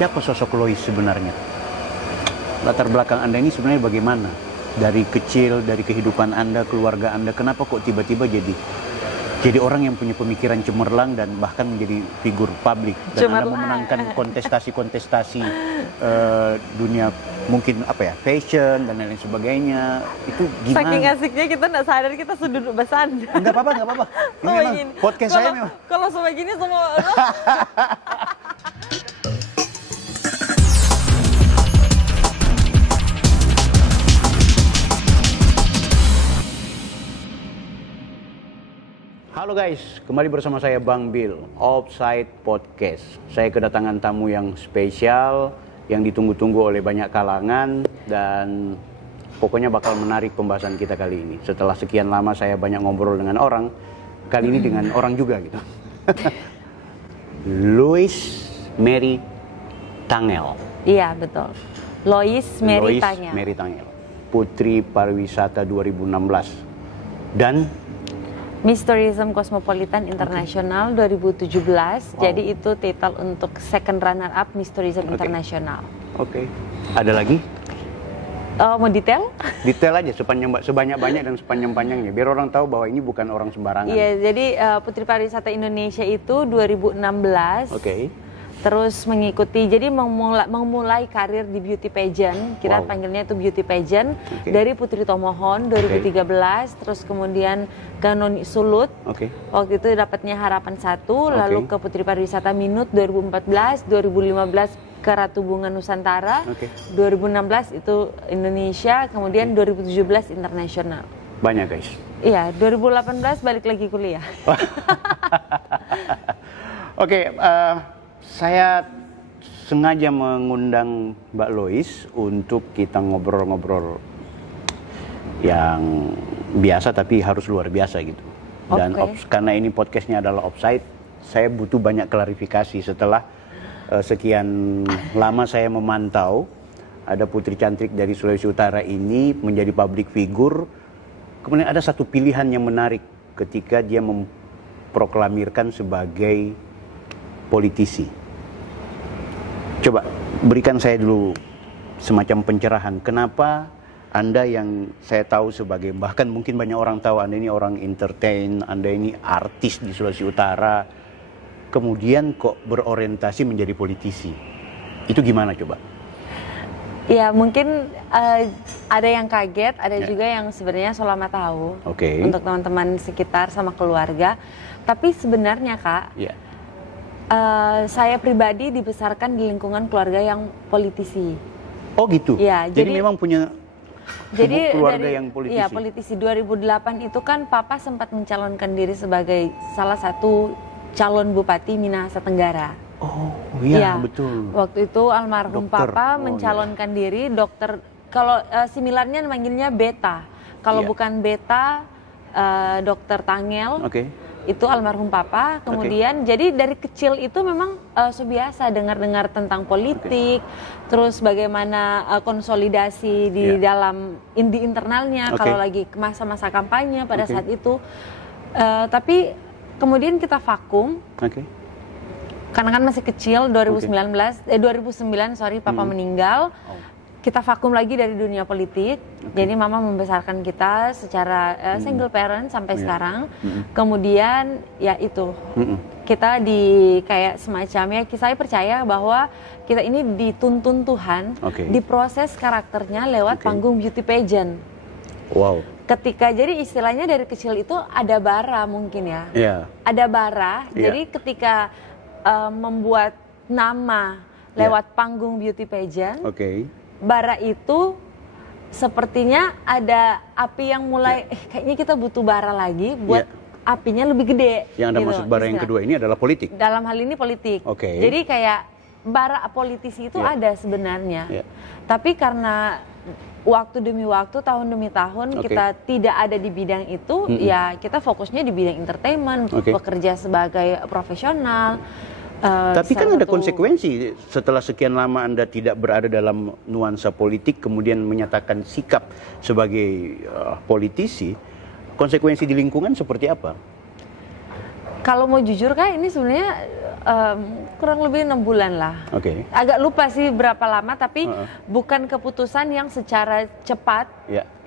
siapa sosok Lois sebenarnya? Latar belakang Anda ini sebenarnya bagaimana? Dari kecil, dari kehidupan Anda, keluarga Anda, kenapa kok tiba-tiba jadi orang yang punya pemikiran cemerlang dan bahkan menjadi figur publik, dan Anda memenangkan kontestasi-kontestasi dunia mungkin fashion dan lain sebagainya, itu gimana? Saking asiknya kita nggak sadar kita sudah duduk bersandar. Nggak apa-apa. Ini memang podcast saya memang. Kalau sampai gini semua. Halo guys, kembali bersama saya Bang Bill, Offside Podcast. Saya kedatangan tamu yang spesial, yang ditunggu-tunggu oleh banyak kalangan, dan pokoknya bakal menarik pembahasan kita kali ini. Setelah sekian lama saya banyak ngobrol dengan orang, kali ini dengan orang juga gitu. Lois Mary Tangel. Iya betul, Lois Mary Tangel, Putri Pariwisata 2016 dan Miss Tourism Cosmopolitan International 2017. Wow. Jadi itu title untuk second runner up Miss Tourism International. Oke. Ada lagi? Mau detail? Detail aja sebanyak-banyak dan sepanjang-panjangnya, biar orang tahu bahwa ini bukan orang sembarangan. Iya, jadi Putri Pariwisata Indonesia itu 2016. Oke. Terus mengikuti, jadi memulai karir di beauty pageant, kita panggilnya itu beauty pageant, dari Putri Tomohon 2013, terus kemudian ke Noni Sulut, waktu itu dapatnya Harapan 1, lalu ke Putri Pariwisata Minut 2014, 2015 ke Ratu Bunga Nusantara, 2016 itu Indonesia, kemudian 2017 internasional. Banyak guys. Iya, 2018 balik lagi kuliah. Saya sengaja mengundang Mbak Lois untuk kita ngobrol-ngobrol yang biasa tapi harus luar biasa gitu. Dan karena ini podcastnya adalah Offside, saya butuh banyak klarifikasi setelah sekian lama saya memantau ada putri cantik dari Sulawesi Utara ini menjadi public figure. Kemudian ada satu pilihan yang menarik ketika dia memproklamirkan sebagai politisi. Coba berikan saya dulu semacam pencerahan. Kenapa Anda yang saya tahu sebagai, bahkan mungkin banyak orang tahu Anda ini orang entertain, Anda ini artis di Sulawesi Utara, kemudian kok berorientasi menjadi politisi? Itu gimana coba? Ya mungkin ada yang kaget, ada juga yang sebenarnya selama tahu. Untuk teman-teman sekitar sama keluarga. Tapi sebenarnya Kak, saya pribadi dibesarkan di lingkungan keluarga yang politisi. Oh gitu? Ya, jadi memang punya keluarga yang politisi? Iya, politisi. 2008 itu kan Papa sempat mencalonkan diri sebagai salah satu calon Bupati Minahasa Tenggara. Oh iya, betul. Waktu itu almarhum Papa mencalonkan diri dokter, kalau similarnya manggilnya Beta. Kalau bukan Beta, Dokter Tangel. Itu almarhum Papa. Kemudian jadi dari kecil itu memang biasa dengar-dengar tentang politik, terus bagaimana konsolidasi di dalam di internalnya kalau lagi masa-masa kampanye pada saat itu. Tapi kemudian kita vakum. Karena kan masih kecil, 2009 Papa meninggal. Kita vakum lagi dari dunia politik. Jadi Mama membesarkan kita secara single parent sampai sekarang. Kemudian ya itu kita kayak semacam saya percaya bahwa kita ini dituntun Tuhan, diproses karakternya lewat panggung beauty pageant. Wow. Ketika jadi istilahnya dari kecil itu ada bara mungkin ya. Ada bara. Jadi ketika membuat nama lewat panggung beauty pageant. Bara itu sepertinya ada api yang mulai kayaknya kita butuh bara lagi buat apinya lebih gede. Yang Anda maksud bara yang kedua ini adalah politik? Dalam hal ini politik. Jadi kayak bara politisi itu ada sebenarnya. Tapi karena waktu demi waktu, tahun demi tahun kita tidak ada di bidang itu, ya kita fokusnya di bidang entertainment, bekerja sebagai profesional. Tapi kan ada konsekuensi setelah sekian lama Anda tidak berada dalam nuansa politik, kemudian menyatakan sikap sebagai politisi. Konsekuensi di lingkungan seperti apa? Kalau mau jujur Kak, ini sebenarnya kurang lebih 6 bulan lah. Agak lupa sih berapa lama, tapi bukan keputusan yang secara cepat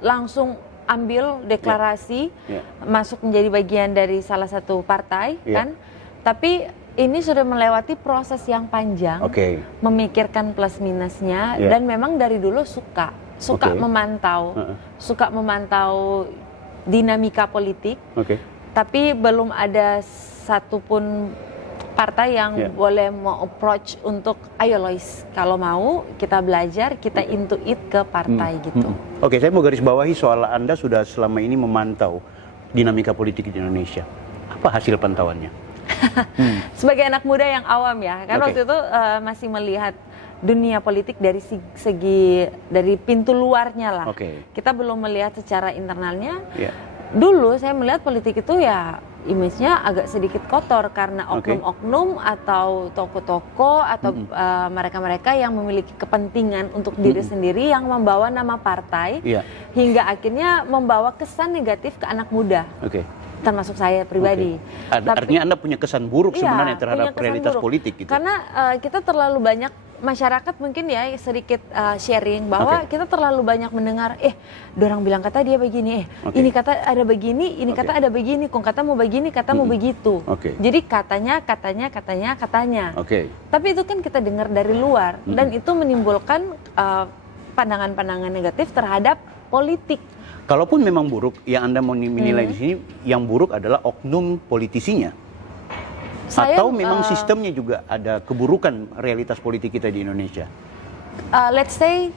langsung ambil deklarasi masuk menjadi bagian dari salah satu partai kan, tapi ini sudah melewati proses yang panjang, memikirkan plus minusnya, dan memang dari dulu suka memantau dinamika politik, tapi belum ada satupun partai yang boleh mau approach untuk ayo Lois, kalau mau kita belajar, kita intuit ke partai gitu. Saya mau garis bawahi soal Anda sudah selama ini memantau dinamika politik di Indonesia. Apa hasil pantauannya? Sebagai anak muda yang awam ya, kan waktu itu masih melihat dunia politik dari segi dari pintu luarnya lah. Kita belum melihat secara internalnya. Dulu saya melihat politik itu ya image-nya agak sedikit kotor karena oknum-oknum atau toko-toko atau mereka-mereka yang memiliki kepentingan untuk diri sendiri yang membawa nama partai hingga akhirnya membawa kesan negatif ke anak muda. Termasuk saya pribadi. Artinya Anda punya kesan buruk sebenarnya terhadap realitas politik gitu. Karena kita terlalu banyak, masyarakat mungkin ya sedikit sharing bahwa kita terlalu banyak mendengar, dorang bilang kata dia begini, ini kata ada begini, ini kata ada begini, kong kata mau begini, kata mau begitu. Jadi katanya. Tapi itu kan kita dengar dari luar dan itu menimbulkan pandangan-pandangan negatif terhadap politik. Kalaupun memang buruk, yang Anda mau menilai di sini, yang buruk adalah oknum politisinya. Atau memang sistemnya juga ada keburukan realitas politik kita di Indonesia? Let's say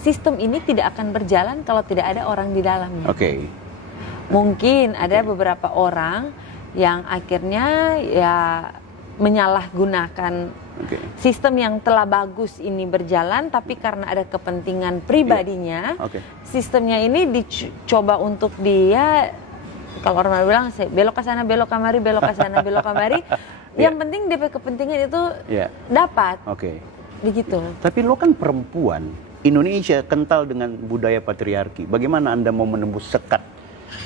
sistem ini tidak akan berjalan kalau tidak ada orang di dalamnya. Mungkin ada beberapa orang yang akhirnya ya menyalahgunakan sistem yang telah bagus ini berjalan, tapi karena ada kepentingan pribadinya, sistemnya ini dicoba untuk dia, kalau orang bilang belok ke sana, belok kamari, belok ke sana, belok kamari. Yang penting DP kepentingan itu dapat. Begitu. Tapi lo kan perempuan, Indonesia kental dengan budaya patriarki. Bagaimana Anda mau menembus sekat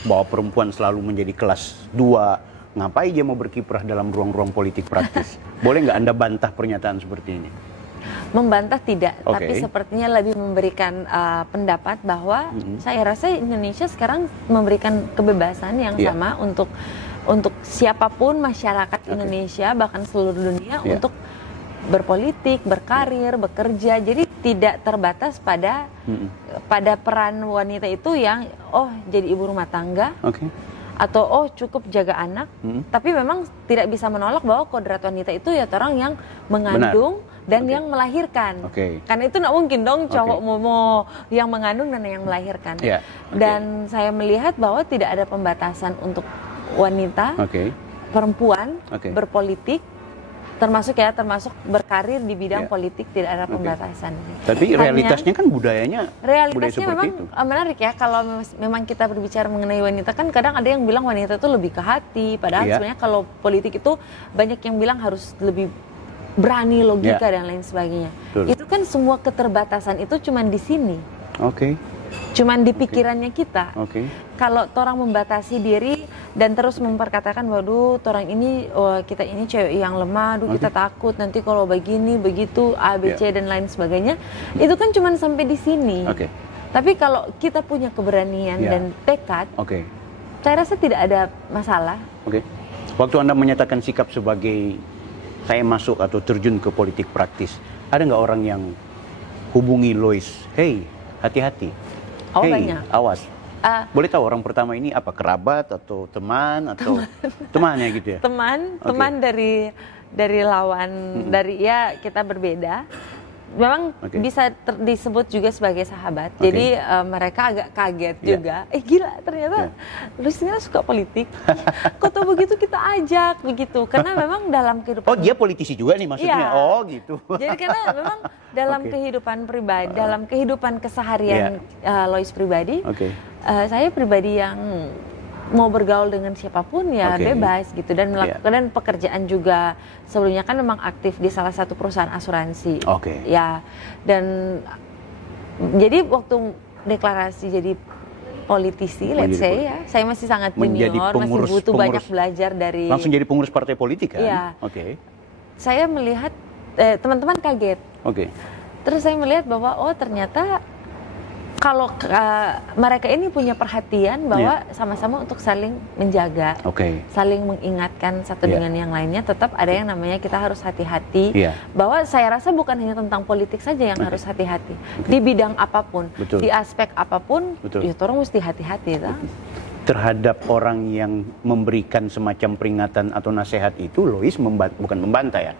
bahwa perempuan selalu menjadi kelas 2? Ngapain dia mau berkiprah dalam ruang-ruang politik praktis? Boleh nggak Anda bantah pernyataan seperti ini? Membantah tidak, tapi sepertinya lebih memberikan pendapat bahwa saya rasa Indonesia sekarang memberikan kebebasan yang sama untuk siapapun masyarakat Indonesia, bahkan seluruh dunia untuk berpolitik, berkarir, bekerja. Jadi tidak terbatas pada peran wanita itu yang jadi ibu rumah tangga. Atau cukup jaga anak, tapi memang tidak bisa menolak bahwa kodrat wanita itu ya orang yang mengandung dan yang melahirkan. Karena itu nggak mungkin dong cowok mau yang mengandung dan yang melahirkan. Dan saya melihat bahwa tidak ada pembatasan untuk wanita, perempuan berpolitik, termasuk berkarir di bidang politik, tidak ada pembatasan. Tapi realitasnya kan budaya memang itu menarik ya. Kalau memang kita berbicara mengenai wanita, kan kadang ada yang bilang wanita itu lebih ke hati, padahal sebenarnya kalau politik itu banyak yang bilang harus lebih berani, logika dan lain sebagainya. Itu kan semua keterbatasan itu cuman di sini. Cuman di pikirannya kita. Kalau orang membatasi diri dan terus memperkatakan, waduh, orang ini, kita ini cewek yang lemah, kita takut nanti kalau begini, begitu, A, B, C dan lain sebagainya. Itu kan cuman sampai di sini. Tapi kalau kita punya keberanian dan tekad, saya rasa tidak ada masalah. Waktu Anda menyatakan sikap sebagai saya masuk atau terjun ke politik praktis, ada nggak orang yang hubungi Lois, hey, hati-hati? Banyak. Awas. Boleh tahu orang pertama ini apa, kerabat atau teman atau temannya gitu ya? Teman dari lawan, dari kita berbeda. Memang bisa disebut juga sebagai sahabat. Jadi mereka agak kaget juga. Gila, ternyata Luisnya suka politik. Kok tau begitu kita ajak begitu. Karena memang dalam kehidupan. Dia politisi juga nih maksudnya. Gitu. Jadi karena memang dalam kehidupan pribadi, dalam kehidupan keseharian Lois pribadi, saya pribadi yang mau bergaul dengan siapapun bebas gitu, dan melakukan pekerjaan juga sebelumnya kan memang aktif di salah satu perusahaan asuransi. Dan jadi waktu deklarasi jadi politisi, let's say saya masih sangat junior, masih butuh banyak belajar dari. Langsung jadi pengurus partai politik kan? saya melihat teman-teman kaget. Terus saya melihat bahwa oh ternyata kalau mereka ini punya perhatian bahwa sama-sama untuk saling menjaga, saling mengingatkan satu dengan yang lainnya, tetap ada yang namanya kita harus hati-hati. Bahwa saya rasa bukan hanya tentang politik saja yang harus hati-hati. Di bidang apapun, di aspek apapun, ya orang mesti hati-hati. Terhadap orang yang memberikan semacam peringatan atau nasihat itu, Lois bukan membantah ya,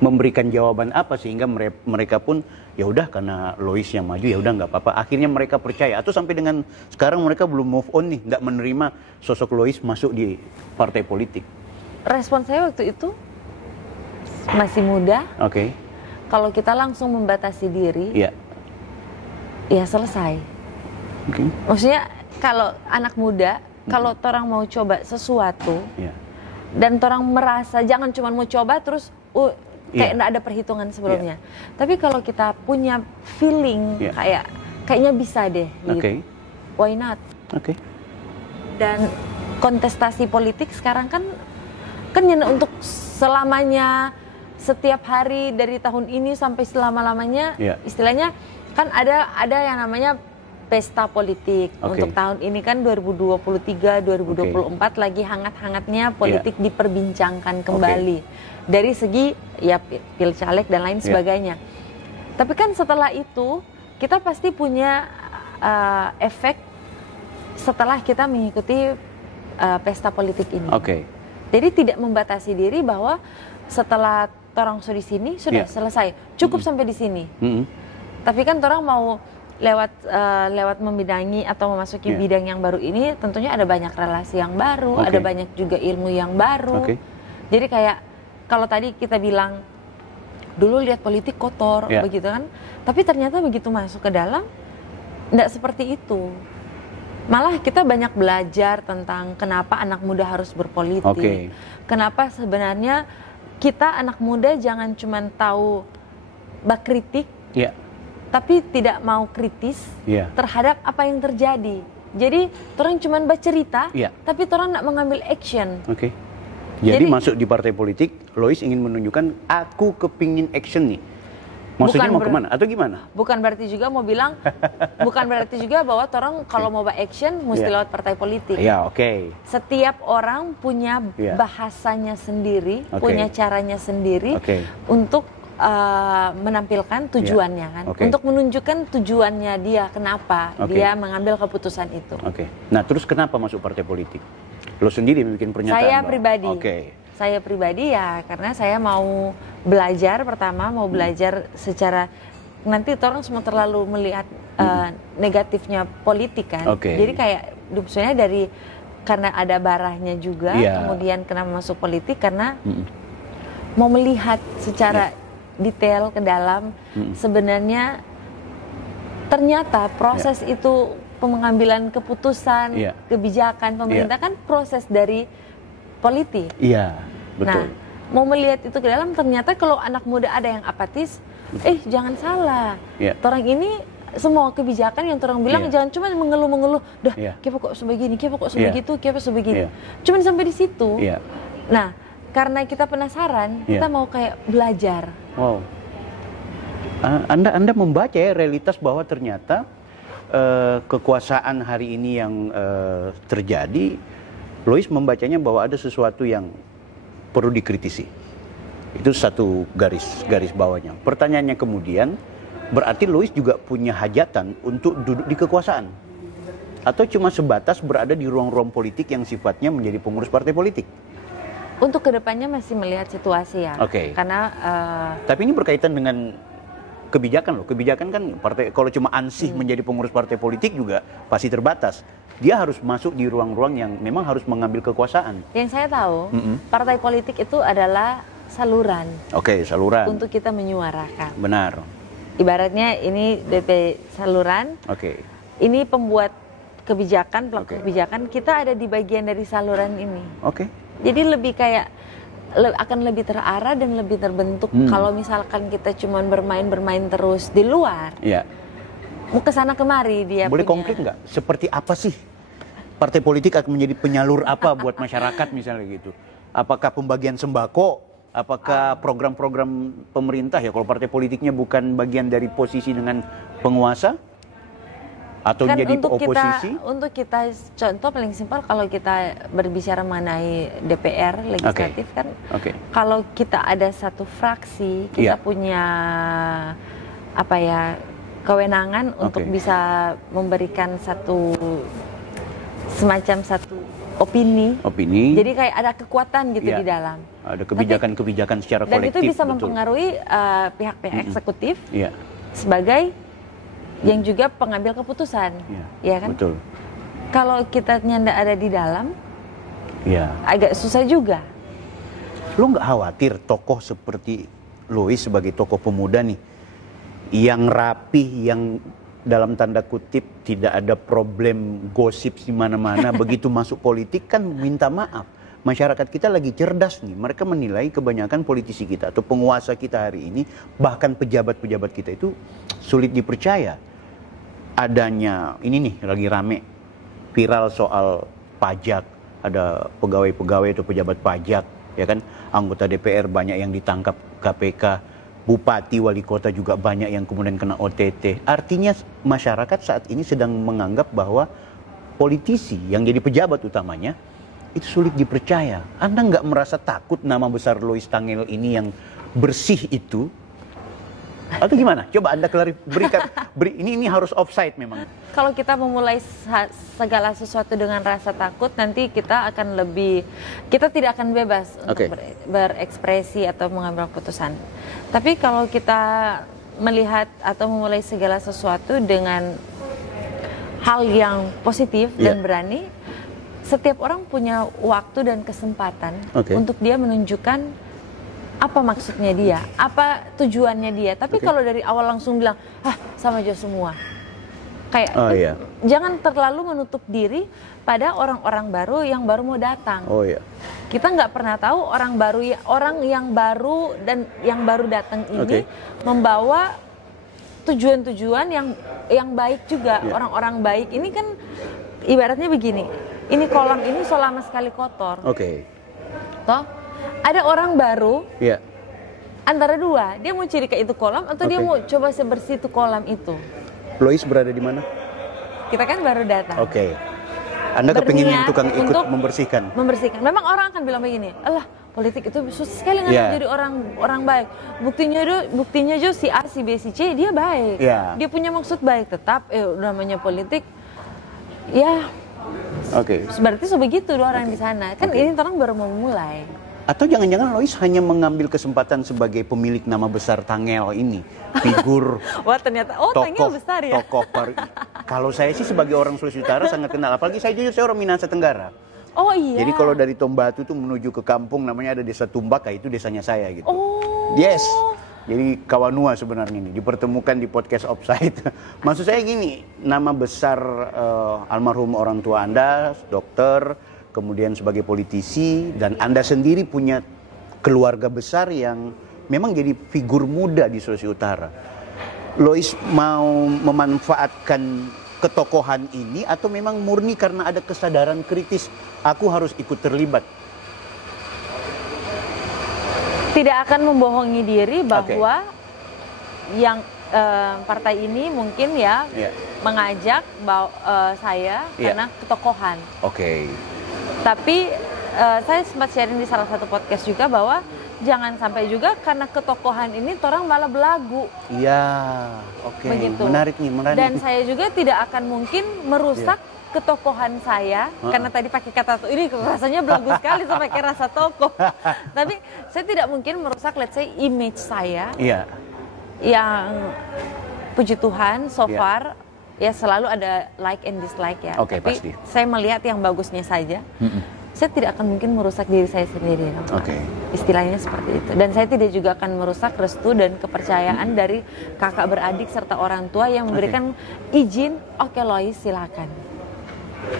memberikan jawaban apa sehingga mereka pun ya udah karena Lois yang maju ya udah nggak apa-apa. Akhirnya mereka percaya atau sampai dengan sekarang mereka belum move on nih, nggak menerima sosok Lois masuk di partai politik. Respon saya waktu itu masih muda. Kalau kita langsung membatasi diri, ya selesai. Maksudnya kalau anak muda, kalau orang mau coba sesuatu dan orang merasa jangan cuma mau coba terus kayak nggak ada perhitungan sebelumnya. Tapi kalau kita punya feeling kayaknya bisa deh, gitu. Why not? Dan kontestasi politik sekarang kan untuk selamanya, setiap hari dari tahun ini sampai selama-lamanya, istilahnya kan ada yang namanya pesta politik. Untuk tahun ini kan 2023, 2024 lagi hangat-hangatnya politik diperbincangkan kembali. Dari segi ya pilcaleg dan lain sebagainya. Tapi kan setelah itu kita pasti punya efek setelah kita mengikuti pesta politik ini. Jadi tidak membatasi diri bahwa setelah orang sudah di sini sudah selesai, cukup sampai di sini. Tapi kan orang mau lewat membidangi atau memasuki bidang yang baru ini, tentunya ada banyak relasi yang baru, ada banyak juga ilmu yang baru. Jadi kayak kalau tadi kita bilang dulu lihat politik kotor begitu kan, tapi ternyata begitu masuk ke dalam tidak seperti itu. Malah kita banyak belajar tentang kenapa anak muda harus berpolitik, kenapa sebenarnya kita anak muda jangan cuma tahu bakritik, tapi tidak mau kritis terhadap apa yang terjadi. Jadi orang cuma bercerita, tapi orang tidak mengambil action. Jadi masuk di partai politik, Lois ingin menunjukkan aku kepingin action nih. Maksudnya mau kemana atau gimana? Bukan berarti juga mau bilang, bukan berarti juga bahwa orang kalau mau action mesti lewat partai politik. Setiap orang punya bahasanya sendiri, punya caranya sendiri untuk menampilkan tujuannya kan, untuk menunjukkan tujuannya dia, kenapa dia mengambil keputusan itu. Nah terus kenapa masuk partai politik? Lo sendiri bikin pernyataan. Saya pribadi ya karena saya mau belajar, pertama mau belajar secara, nanti orang semua terlalu melihat negatifnya politik kan. Jadi kayak maksudnya dari karena ada barahnya juga, kemudian kenapa masuk politik karena mau melihat secara detail ke dalam sebenarnya ternyata proses itu pengambilan keputusan, kebijakan pemerintah kan proses dari politik. Betul. Nah, mau melihat itu ke dalam ternyata kalau anak muda ada yang apatis, jangan salah. Orang ini semua kebijakan yang orang bilang jangan cuma mengeluh-mengeluh, dah kiapa kok sebegini, kiapa kok sebegitu, kiapa sebegini. Cuman sampai di situ. Nah, karena kita penasaran, kita mau kayak belajar. Anda membaca ya realitas bahwa ternyata kekuasaan hari ini yang terjadi, Lois membacanya bahwa ada sesuatu yang perlu dikritisi. Itu satu garis bawahnya. Pertanyaannya kemudian, berarti Lois juga punya hajatan untuk duduk di kekuasaan? Atau cuma sebatas berada di ruang-ruang politik yang sifatnya menjadi pengurus partai politik? Untuk kedepannya masih melihat situasi ya. Karena tapi ini berkaitan dengan kebijakan loh. Kebijakan kan partai kalau cuma ansih menjadi pengurus partai politik juga pasti terbatas. Dia harus masuk di ruang-ruang yang memang harus mengambil kekuasaan. Yang saya tahu, partai politik itu adalah saluran. Saluran. Untuk kita menyuarakan. Benar. Ibaratnya ini BP saluran. Ini pembuat kebijakan, pelaku kebijakan, kita ada di bagian dari saluran ini. Jadi lebih kayak akan lebih terarah dan lebih terbentuk. Kalau misalkan kita cuma bermain terus di luar, mau kesana kemari dia boleh konkret nggak? Seperti apa sih partai politik akan menjadi penyalur apa buat masyarakat misalnya gitu? Apakah pembagian sembako Apakah program-program pemerintah ya, kalau partai politiknya bukan bagian dari posisi dengan penguasa atau kan jadi oposisi? Untuk kita contoh paling simpel, kalau kita berbicara mengenai DPR legislatif kan, kalau kita ada satu fraksi, kita punya apa ya, kewenangan untuk bisa memberikan semacam satu opini. Jadi kayak ada kekuatan gitu di dalam. Ada kebijakan-kebijakan secara kolektif. Dan itu bisa mempengaruhi pihak-pihak eksekutif sebagai yang juga pengambil keputusan, ya kan? Betul. Kalau kita nyanda ada di dalam, agak susah juga. Lo nggak khawatir tokoh seperti Lois sebagai tokoh pemuda nih, yang rapi, yang dalam tanda kutip tidak ada problem gosip di mana-mana, begitu masuk politik kan minta maaf. Masyarakat kita lagi cerdas nih, mereka menilai kebanyakan politisi kita atau penguasa kita hari ini, bahkan pejabat-pejabat kita itu sulit dipercaya. Adanya ini nih lagi rame viral soal pajak, ada pegawai-pegawai atau pejabat pajak, ya kan, anggota DPR banyak yang ditangkap KPK, bupati, wali kota juga banyak yang kemudian kena OTT. Artinya masyarakat saat ini sedang menganggap bahwa politisi yang jadi pejabat utamanya itu sulit dipercaya. Anda nggak merasa takut nama besar Lois Tangel ini yang bersih itu? Atau gimana? Coba Anda berikan, ini harus offside memang. Kalau kita memulai segala sesuatu dengan rasa takut, nanti kita tidak akan bebas untuk berekspresi atau mengambil keputusan. Tapi kalau kita melihat atau memulai segala sesuatu dengan hal yang positif dan berani, setiap orang punya waktu dan kesempatan untuk dia menunjukkan apa maksudnya dia, apa tujuannya dia. Tapi kalau dari awal langsung bilang, sama aja semua. Kayak jangan terlalu menutup diri pada orang-orang baru yang baru mau datang. Kita nggak pernah tahu orang yang baru dan yang baru datang ini membawa tujuan-tujuan yang baik juga. Orang-orang baik ini kan ibaratnya begini. Ini kolam ini selama sekali kotor. Toh, ada orang baru. Antara dua, dia mau ciri kayak itu kolam atau dia mau coba sebersih itu kolam itu. Lois berada di mana? Kita kan baru datang. Anda kepingin yang tukang ikut membersihkan. Memang orang akan bilang begini, alah politik itu susah sekali jadi orang baik. Buktinya aja si A, si B, si C dia baik. Dia punya maksud baik, tetap namanya politik. Berarti sebegitu orang di sana. Kan ini orang baru mau mulai. Atau jangan-jangan Lois hanya mengambil kesempatan sebagai pemilik nama besar Tangel ini, figur ternyata Tangel besar ya. Kalau saya sih sebagai orang Sulawesi Utara sangat kenal, apalagi saya orang Minahasa Tenggara. Jadi kalau dari Tombatu tuh menuju ke kampung namanya ada desa Tumbaka, itu desanya saya gitu. Jadi Kawanua sebenarnya ini dipertemukan di podcast Offside. Maksud saya gini, nama besar almarhum orang tua Anda, dokter, kemudian sebagai politisi, dan Anda sendiri punya keluarga besar yang memang jadi figur muda di Sulawesi Utara. Lois mau memanfaatkan ketokohan ini atau memang murni karena ada kesadaran kritis, aku harus ikut terlibat? Tidak akan membohongi diri bahwa yang partai ini mungkin mengajak saya karena ketokohan. Tapi saya sempat sharing di salah satu podcast juga bahwa jangan sampai juga karena ketokohan ini orang malah belagu. Begitu. Menarik nih. Dan saya juga tidak akan mungkin merusak ketokohan saya karena tadi pakai kata ini rasanya belagu sekali sampai pakai rasa tokoh. Tapi saya tidak mungkin merusak let's say image saya. Yang puji Tuhan so far selalu ada like and dislike ya. Tapi pasti. Saya melihat yang bagusnya saja. Saya tidak akan mungkin merusak diri saya sendiri. Istilahnya seperti itu. Dan saya tidak juga akan merusak restu dan kepercayaan dari kakak beradik serta orang tua yang memberikan izin. Lois silakan.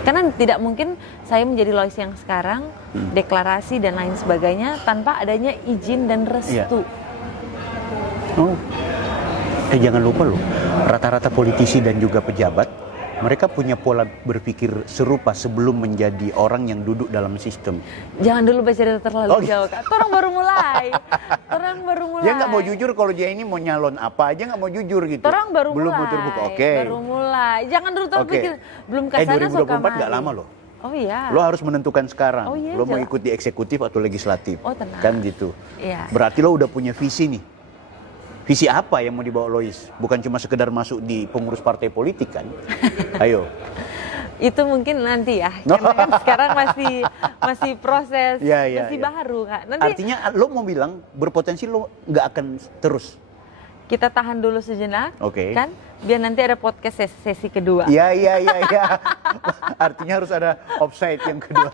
Karena tidak mungkin saya menjadi Lois yang sekarang, deklarasi dan lain sebagainya tanpa adanya izin dan restu. Jangan lupa loh, rata-rata politisi dan juga pejabat mereka punya pola berpikir serupa sebelum menjadi orang yang duduk dalam sistem. Jangan dulu bicara terlalu jauh, Kak. Orang baru mulai. Dia nggak mau jujur kalau dia ini mau nyalon apa aja, nggak mau jujur gitu. Orang baru belum mulai. Belum terbuka, oke. Baru mulai. Jangan dulu terpikir. Belum kesana 2024 nggak lama loh. Oh iya. Lo harus menentukan sekarang. Oh, iya, lo mau ikut di eksekutif atau legislatif. Oh tenang. Kan gitu. Iya. Berarti lo udah punya visi nih. Visi apa yang mau dibawa Lois? Bukan cuma sekedar masuk di pengurus partai politik kan? Ayo. Itu mungkin nanti ya. Karena kan sekarang masih proses, masih baru Kak. Nanti artinya lo mau bilang berpotensi lo nggak akan terus. Kita tahan dulu sejenak, kan? Biar nanti ada podcast sesi kedua. Iya. Artinya harus ada offside yang kedua.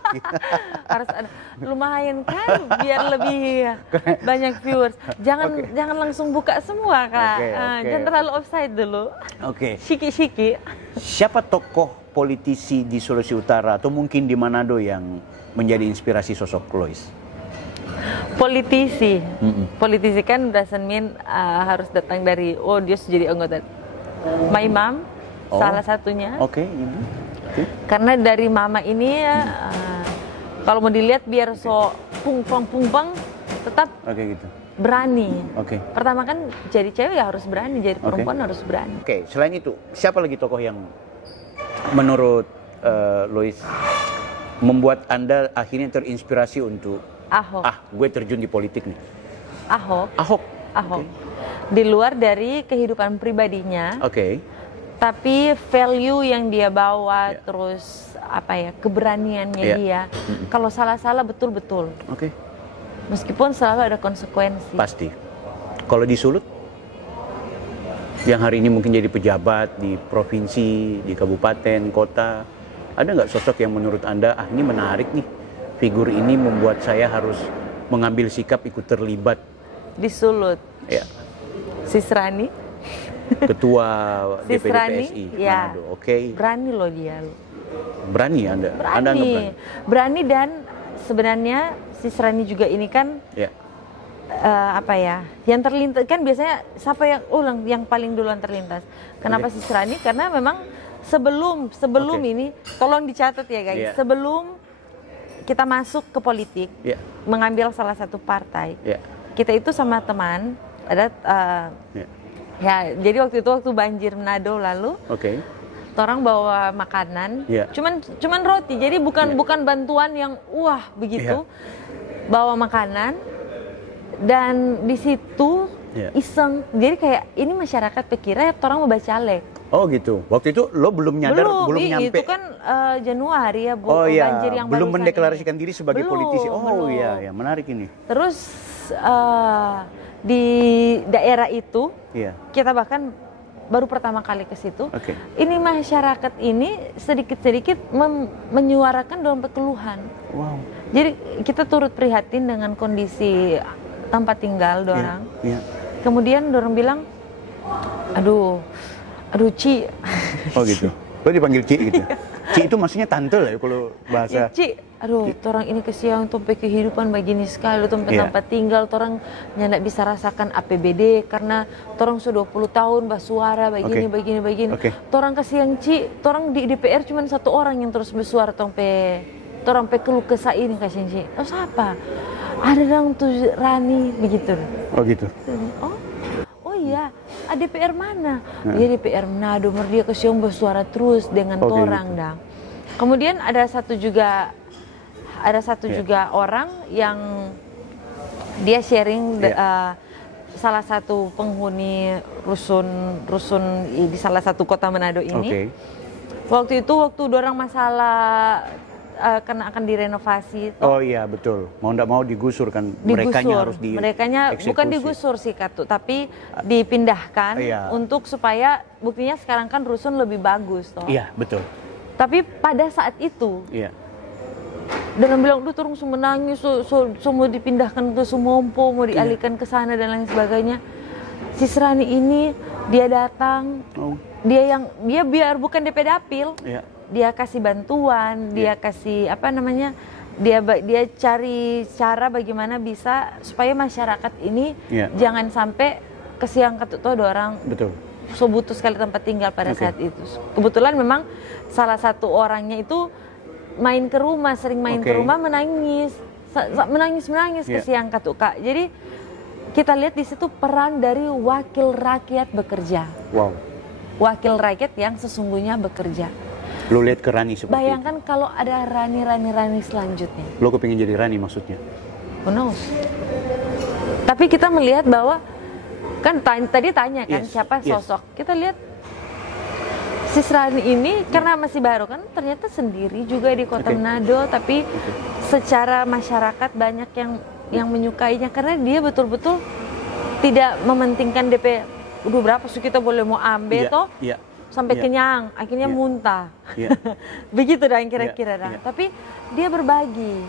Harus ada, lumayan kan? Biar lebih banyak viewers. Jangan langsung buka semua Kak. Jangan terlalu offside dulu. Shiki. Siapa tokoh politisi di Sulawesi Utara atau mungkin di Manado yang menjadi inspirasi sosok Lois? Politisi kan doesn't mean harus datang dari dia jadi anggota. My mom salah satunya. Karena dari mama ini kalau mau dilihat biar pungpang tetap berani. Pertama kan jadi cewek ya harus berani, jadi perempuan harus berani. Selain itu siapa lagi tokoh yang menurut Lois membuat Anda akhirnya terinspirasi untuk gue terjun di politik nih? Ahok. Di luar dari kehidupan pribadinya, tapi value yang dia bawa, terus keberaniannya dia. Kalau salah betul-betul. Meskipun selalu ada konsekuensi. Pasti. Kalau di Sulut, yang hari ini mungkin jadi pejabat di provinsi, di kabupaten, kota, ada nggak sosok yang menurut Anda ini menarik nih? Figur ini membuat saya harus mengambil sikap ikut terlibat. Di Sulut. Sisrani. Ketua DPD PSI Manado. Berani loh dia. Berani Anda? Anda berani? Berani dan sebenarnya Sisrani juga ini kan yang terlintas kan biasanya siapa yang paling duluan terlintas. Kenapa Sisrani? Karena memang sebelum ini tolong dicatat ya guys. Sebelum kita masuk ke politik, mengambil salah satu partai, kita itu sama teman ada jadi waktu banjir Manado lalu, orang bawa makanan, cuman roti, jadi bukan bantuan yang begitu, bawa makanan dan di situ iseng, jadi kayak ini masyarakat pikirnya orang mau bacalek. Oh gitu. Waktu itu lo belum nyadar, belum nyampe. Itu kan Januari ya, banjir yang belum mendeklarasikan diri sebagai politisi. Iya, menarik ini. Terus di daerah itu, kita bahkan baru pertama kali ke situ. Ini masyarakat ini sedikit-sedikit menyuarakan dalam keluhan. Jadi kita turut prihatin dengan kondisi tempat tinggal dorang. Kemudian dorang bilang, aduh Ci. Oh gitu. Lo dipanggil Ci gitu. Ci itu maksudnya tante lah ya kalau bahasa. Ci, orang ini kesian sampai kehidupan begini sekali, sampai tempat tinggal, orang nggak bisa rasakan APBD karena orang sudah 20 tahun bersuara begini. Orang kesian Ci, orang di DPR cuma satu orang yang terus bersuara orang keluh kesah ini kasihan Ci. Oh siapa? Ada dong tuh Rani begitu. Oh gitu. Iya, DPR mana? Dia DPR Manado, dia kesiang bersuara terus dengan orang gitu. Kemudian ada satu juga orang yang dia sharing salah satu penghuni rusun di salah satu kota Manado ini. Waktu orang masalah akan direnovasi. Oh iya betul. Mau nggak mau digusur kan. Merekanya harus dieksekusi. Bukan digusur sih Katu, tapi dipindahkan untuk supaya buktinya sekarang kan rusun lebih bagus toh. Iya betul. Tapi pada saat itu, dan bilang turun semua menangis, semua dipindahkan ke Sumompo, mau dialihkan ke sana dan lain sebagainya. Sisrani ini dia datang, dia biar bukan DP Dapil. Dia kasih bantuan, dia kasih dia cari cara bagaimana bisa supaya masyarakat ini jangan sampai kesiang ketutup orang so butuh sekali tempat tinggal pada saat itu. Kebetulan memang salah satu orangnya itu main ke rumah, sering main ke rumah menangis ke siang Kak. Jadi kita lihat di situ peran dari wakil rakyat bekerja. Wow. Wakil rakyat yang sesungguhnya bekerja. Lo lihat ke Rani seperti bayangkan itu. Kalau ada Rani selanjutnya. Lo kepingin jadi Rani maksudnya? Who knows? Tapi kita melihat bahwa, kan tadi tanya kan siapa sosok. Kita lihat si Rani ini karena masih baru kan, ternyata sendiri juga di kota Manado. Tapi secara masyarakat banyak yang menyukainya. Karena dia betul-betul tidak mementingkan DP. Udah berapa sih kita boleh mau ambil toh? Sampai kenyang, akhirnya muntah. Begitu dan kira-kira. Tapi dia berbagi.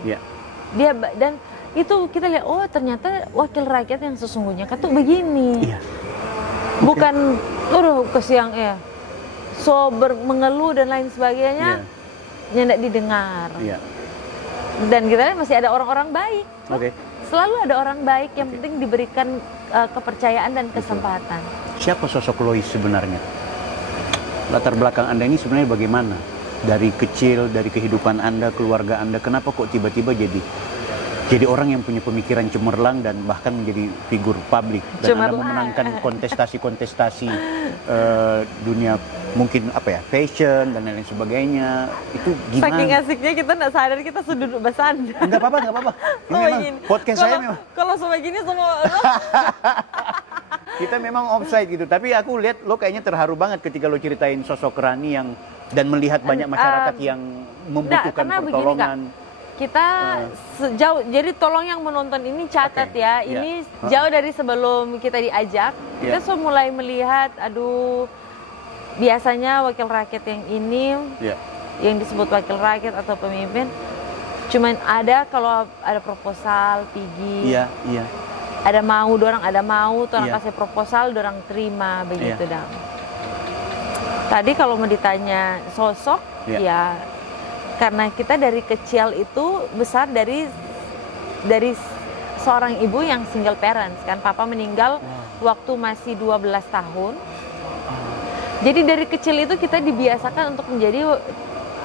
Dan itu kita lihat, oh ternyata wakil rakyat yang sesungguhnya kan tuh begini. Bukan kesiang mengeluh dan lain sebagainya, nyendak didengar. Dan kita lihat masih ada orang-orang baik. Selalu ada orang baik, yang penting diberikan kepercayaan dan kesempatan. Siapa sosok Lois sebenarnya? Latar belakang Anda ini sebenarnya bagaimana? Dari kecil, dari kehidupan Anda, keluarga Anda, kenapa kok tiba-tiba jadi orang yang punya pemikiran cemerlang dan bahkan menjadi figur publik? Dan Anda memenangkan kontestasi-kontestasi dunia mungkin fashion dan lain sebagainya. Itu gimana? Saking asiknya kita nggak sadar kita sudah duduk bersandar. Enggak apa-apa. Ini memang podcast saya memang. Kalau sebegini semua kita memang offside gitu, tapi aku lihat lo kayaknya terharu banget ketika lo ceritain sosok Rani dan melihat banyak masyarakat yang membutuhkan pertolongan. Kita sejauh, jadi tolong yang menonton ini catat ini jauh dari sebelum kita diajak, kita sudah mulai melihat, biasanya wakil rakyat yang ini, yang disebut wakil rakyat atau pemimpin, cuman ada kalau ada proposal, pergi. Ada mau, orang kasih proposal, orang terima, begitu dong. Tadi kalau mau ditanya sosok, karena kita dari kecil itu besar dari seorang ibu yang single parents kan, papa meninggal waktu masih 12 tahun. Jadi dari kecil itu kita dibiasakan untuk menjadi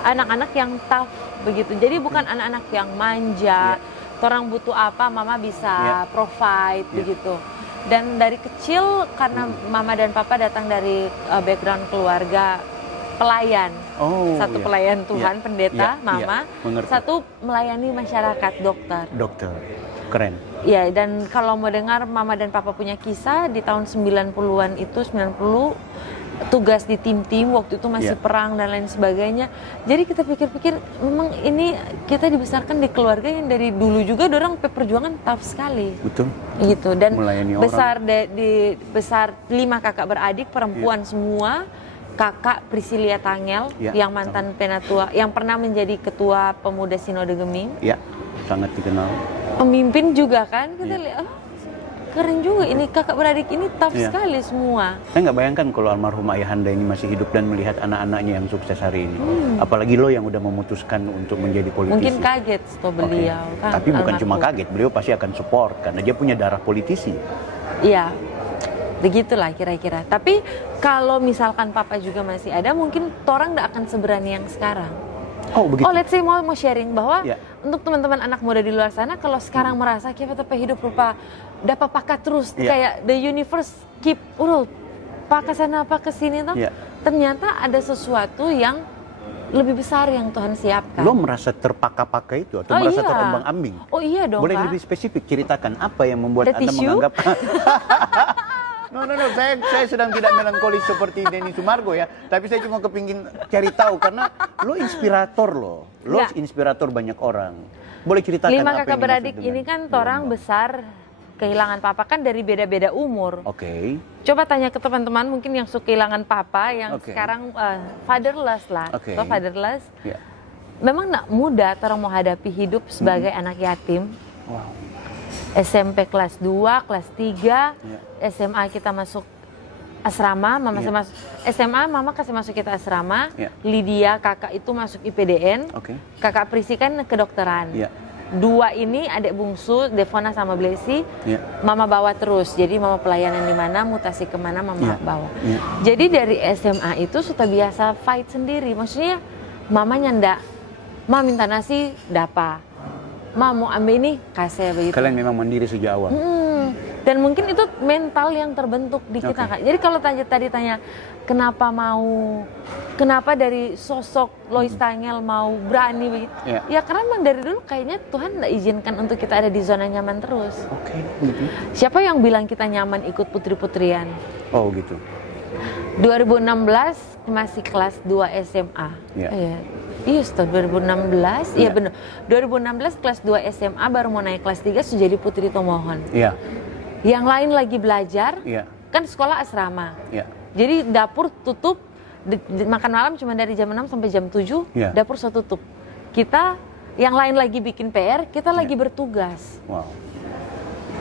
anak-anak yang tough begitu. Jadi bukan anak-anak yang manja. Orang butuh apa, mama bisa provide begitu. Dan dari kecil karena mama dan papa datang dari background keluarga pelayan, satu pelayan Tuhan, pendeta, mama, satu melayani masyarakat, dokter. Keren. Ya, dan kalau mau dengar mama dan papa punya kisah di tahun 90-an itu, 90 tugas di tim-tim waktu itu masih perang dan lain sebagainya. Jadi kita pikir-pikir memang ini kita dibesarkan di keluarga yang dari dulu juga orang perjuangan tough sekali. Betul. Gitu, dan besar besar 5 kakak beradik perempuan semua. Kakak Priscilia Tangel yang mantan penatua, yang pernah menjadi ketua pemuda Sinode Geming. Sangat dikenal. Pemimpin juga kan, kita lihat keren juga ini kakak beradik ini tough sekali semua. Saya nggak bayangkan kalau almarhum ayahanda ini masih hidup dan melihat anak-anaknya yang sukses hari ini. Apalagi lo yang udah memutuskan untuk menjadi politisi. Mungkin kaget beliau kan. Tapi bukan cuma kaget, beliau pasti akan support karena dia punya darah politisi. Iya, begitulah kira-kira. Tapi kalau misalkan papa juga masih ada, mungkin orang nggak akan seberani yang sekarang. Begitu. Let's say mau sharing bahwa untuk teman-teman anak muda di luar sana, kalau sekarang merasa kita hidup rupa dapat pakai terus kayak the universe keep pakai sana pakai sini tuh, ternyata ada sesuatu yang lebih besar yang Tuhan siapkan. Lo merasa terpakai-pakai itu atau merasa terombang-ambing? Oh iya dong. Boleh Pak. lebih spesifik ceritakan apa yang membuat Anda menganggap No, saya sedang tidak melankolis seperti Denny Sumargo ya, tapi saya cuma kepingin cari tahu karena lo inspirator lo inspirator banyak orang. Boleh ceritakan 5 kakak beradik ini kan orang besar kehilangan papa kan dari beda-beda umur. Coba tanya ke teman-teman mungkin yang suka kehilangan papa yang sekarang fatherless lah, fatherless. Memang nak mudah orang mau hadapi hidup sebagai anak yatim. SMP kelas 2, kelas 3, SMA kita masuk asrama, mama masuk SMA, mama kasih masuk kita asrama. Lydia kakak itu masuk IPDN, kakak Prisi kan kedokteran. 2 ini adik bungsu, Devona sama Blessy, mama bawa terus. Jadi mama pelayanan di mana, mutasi kemana mama bawa. Jadi dari SMA itu sudah biasa fight sendiri. Maksudnya mamanya ndak, ma minta nasi, dapa. Ma mau ambil ini, kasih begitu. Kalian memang mandiri sejak awal. Dan mungkin itu mental yang terbentuk di kita kan. Jadi kalau tadi tanya kenapa dari sosok Lois Tangel mau berani begitu? Ya karena memang dari dulu kayaknya Tuhan tidak izinkan untuk kita ada di zona nyaman terus. Siapa yang bilang kita nyaman ikut putri-putrian? Oh gitu. 2016 masih kelas 2 SMA. Iya, setelah 2016, iya benar. 2016 kelas 2 SMA baru mau naik kelas 3 sudah jadi Putri Tomohon. Iya. Yang lain lagi belajar, kan sekolah asrama. Jadi dapur tutup, makan malam cuma dari jam 6 sampai jam 7, dapur sudah tutup. Kita, yang lain lagi bikin PR, kita lagi bertugas. Wow.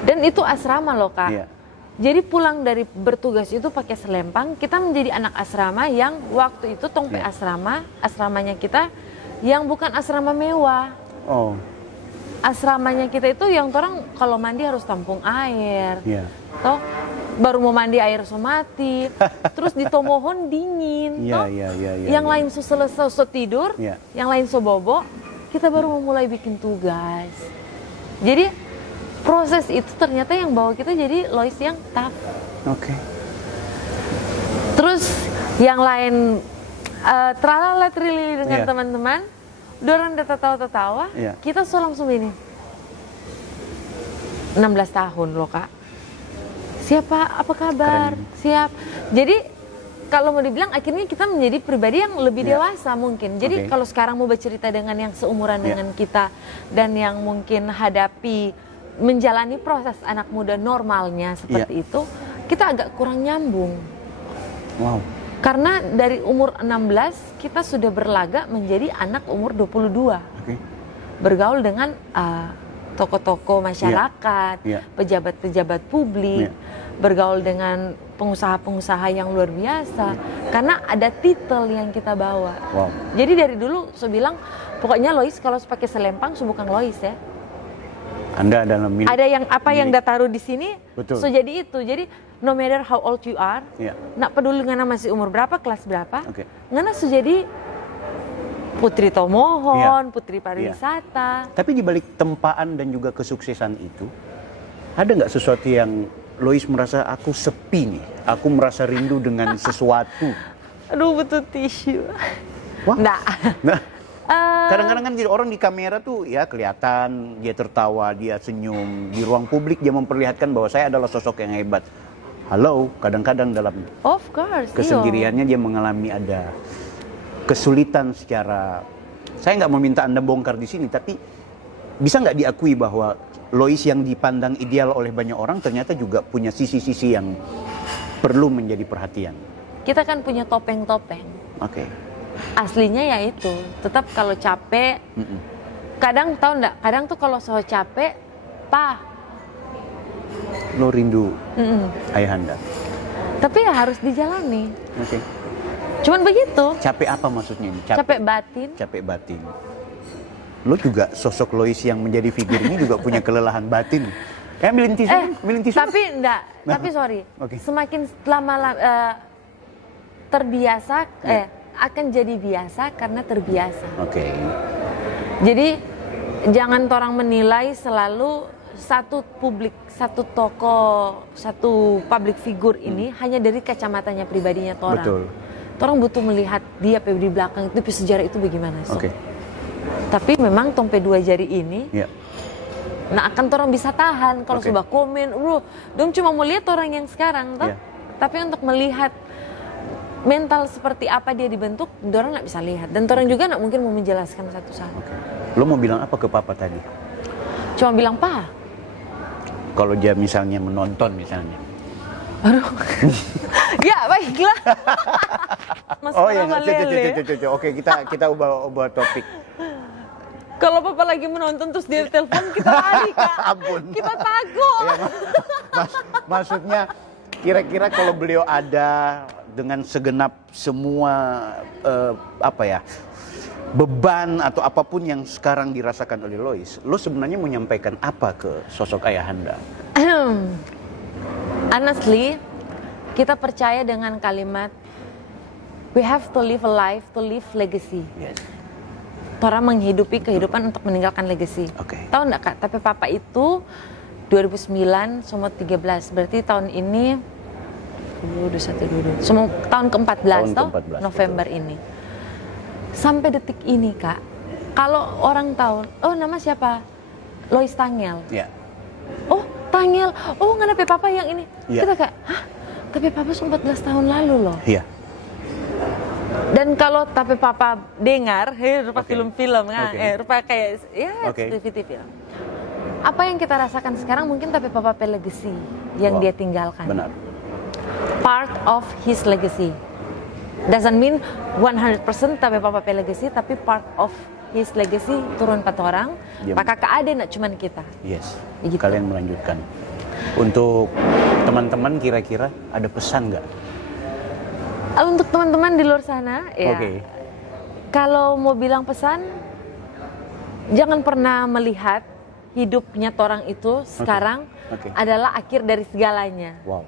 Dan itu asrama loh Kak. Jadi pulang dari bertugas itu pakai selempang, kita menjadi anak asrama yang waktu itu tongpe asramanya kita yang bukan asrama mewah. Oh. Asramanya kita itu yang orang kalau mandi harus tampung air, toh baru mau mandi air mati, terus di Tomohon dingin, toh yang lain selesai tidur, yang lain bobo, kita baru memulai bikin tugas. Jadi proses itu ternyata yang bawa kita jadi Lois yang tough. Terus yang lain tralala trilili dengan teman-teman. Dorang udah tertawa-tertawa, kita langsung ini 16 tahun loh Kak. Siapa, apa kabar? Keren. Siap. Jadi kalau mau dibilang akhirnya kita menjadi pribadi yang lebih dewasa mungkin. Jadi kalau sekarang mau bercerita dengan yang seumuran dengan kita dan yang mungkin menjalani proses anak muda normalnya seperti itu, kita agak kurang nyambung. Wow. Karena dari umur 16 kita sudah berlaga menjadi anak umur 22. Bergaul dengan tokoh-tokoh masyarakat, pejabat-pejabat publik, bergaul dengan pengusaha-pengusaha yang luar biasa. Karena ada titel yang kita bawa. Wow. Jadi dari dulu saya bilang, pokoknya Lois kalau pakai selempang bukan Lois ya. Anda dalam ada yang yang dah taruh di sini, so jadi itu. Jadi no matter how old you are, nak peduli ngana masih umur berapa, kelas berapa, ngana so jadi Putri Tomohon, Putri Pariwisata. Tapi di balik tempaan dan juga kesuksesan itu, ada nggak sesuatu yang Lois merasa aku sepi nih, aku merasa rindu dengan sesuatu? Aduh betul tisu. Wah? Nah. Kadang-kadang kan orang di kamera tuh ya kelihatan dia tertawa, dia senyum. Di ruang publik dia memperlihatkan bahwa saya adalah sosok yang hebat. Halo, kadang-kadang dalam kesendiriannya dia mengalami ada kesulitan secara. Saya nggak meminta Anda bongkar di sini, tapi bisa nggak diakui bahwa Lois yang dipandang ideal oleh banyak orang ternyata juga punya sisi-sisi yang perlu menjadi perhatian. Kita kan punya topeng-topeng. Aslinya ya itu, tetap kalau capek, kadang tahu enggak, kadang tuh kalau soal capek, lo rindu ayahanda. Tapi ya harus dijalani. Cuman begitu. Capek apa maksudnya ini? Capek batin. Capek batin. Lo juga sosok Lois yang menjadi figur ini juga punya kelelahan batin. Milintis. Tapi enggak, tapi sorry. Semakin lama terbiasa, akan jadi biasa karena terbiasa. Jadi jangan orang menilai selalu satu tokoh, satu public figure ini hanya dari kacamatanya pribadinya orang. Betul. Orang butuh melihat dia di belakang itu sejarah itu bagaimana. Tapi memang tompe 2 jari ini, nah akan orang bisa tahan kalau coba komen, dong cuma mau lihat orang yang sekarang, tapi untuk melihat mental seperti apa dia dibentuk, orang nggak bisa lihat. Dan orang juga nggak mungkin mau menjelaskan satu-satu. Lo mau bilang apa ke papa tadi? Cuma bilang, Pa. Kalau dia misalnya menonton misalnya. Aduh. Ya, baiklah. Oke, kita ubah topik. Kalau papa lagi menonton terus dia telepon, kita lari, Kak. Ampun. Kita takut. Maksudnya, kira-kira kalau beliau ada dengan segenap semua beban atau apapun yang sekarang dirasakan oleh Lois, lo sebenarnya mau menyampaikan apa ke sosok ayahanda? Honestly, kita percaya dengan kalimat we have to live a life to live legacy. Yes. Orang menghidupi kehidupan untuk meninggalkan legacy. Tahu nggak Kak? Tapi Papa itu 2009 semua 13, berarti tahun ini semua tahun ke-14 November betul. Ini. Sampai detik ini Kak, kalau orang tahu, oh nama siapa? Lois Tangel. Yeah. Oh Tangel, oh nggak ada Papa yang ini. Yeah. Kita kayak, hah? Tapi Papa 14 tahun lalu loh. Iya. Yeah. Dan kalau tapi Papa dengar, rupa film-film, rupa kayak ya TV-TV. Apa yang kita rasakan sekarang mungkin tapi Papa legacy yang dia tinggalkan. Benar. Part of his legacy. Doesn't mean 100% tapi Papa legacy, tapi part of his legacy turun 4 orang. Pak kakak ada nak cuman kita. Yes. Begitu. Kalian melanjutkan. Untuk teman-teman kira-kira ada pesan nggak? Untuk teman-teman di luar sana, ya. Kalau mau bilang pesan, jangan pernah melihat hidupnya orang itu sekarang adalah akhir dari segalanya. Wow.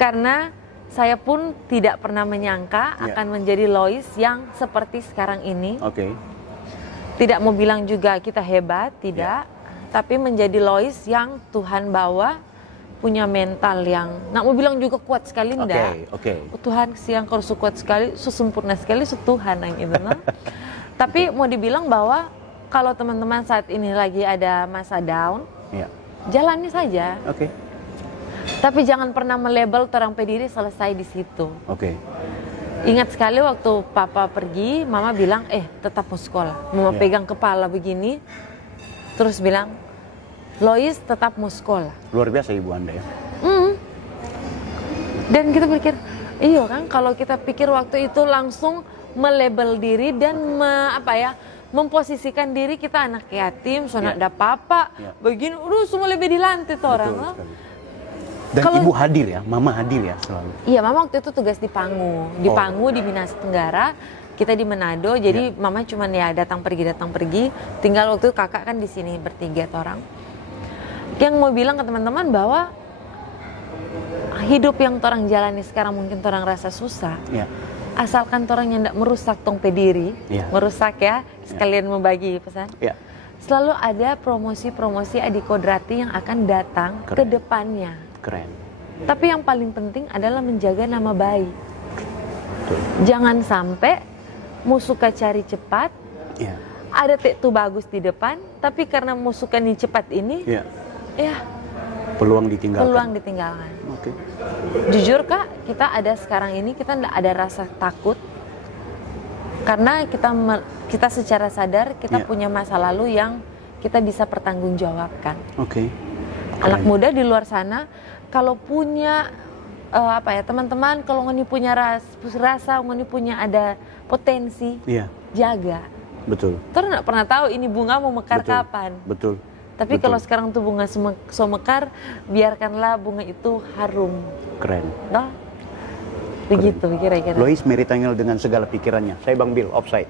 Karena saya pun tidak pernah menyangka akan menjadi Lois yang seperti sekarang ini. Tidak mau bilang juga kita hebat, tidak. Tapi menjadi Lois yang Tuhan bawa, punya mental yang, nggak mau bilang juga kuat sekali, enggak. Oh, Tuhan siang kalau kuat sekali, sempurna sekali, Tuhan yang itu. No? Tapi mau dibilang bahwa kalau teman-teman saat ini lagi ada masa down, jalani saja. Tapi jangan pernah melabel orang pediri selesai di situ. Ingat sekali waktu Papa pergi, Mama bilang, tetap mau sekolah. Mama pegang kepala begini, terus bilang, Lois tetap mau sekolah. Luar biasa ibu Anda ya. Dan kita pikir, iya kan, kalau kita pikir waktu itu langsung melabel diri dan memposisikan diri kita anak yatim, soalnya ada papa, begini, semua lebih dilantik orang. Dan ibu hadir ya, mama hadir ya selalu. Iya, mama waktu itu tugas di Pangu, di Minas Tenggara, kita di Manado, jadi mama cuman ya datang pergi. Tinggal waktu itu kakak kan di sini bertiga orang. Yang mau bilang ke teman-teman bahwa hidup yang orang jalani sekarang mungkin orang rasa susah. Asalkan orang yang tidak merusak tong pediri, merusak ya, sekalian membagi pesan. Selalu ada promosi-promosi Adikodrati yang akan datang ke depannya. Keren. Tapi yang paling penting adalah menjaga nama baik. Jangan sampai musuh cari cepat, ada tektu bagus di depan, tapi karena musuh ini cepat ini, peluang ditinggalkan. Jujur Kak, kita ada sekarang ini kita tidak ada rasa takut karena kita secara sadar kita punya masa lalu yang kita bisa pertanggungjawabkan. Anak muda di luar sana kalau punya teman-teman, kalau ngoni punya rasa, ngoni punya ada potensi, jaga. Betul. Terus nggak pernah tahu ini bunga mau mekar kapan. Betul. Tapi kalau sekarang tuh bunga so mekar, biarkanlah bunga itu harum. Keren. Begitu kira-kira. Lois Mary Tangel dengan segala pikirannya. Saya Bang Bill, offside.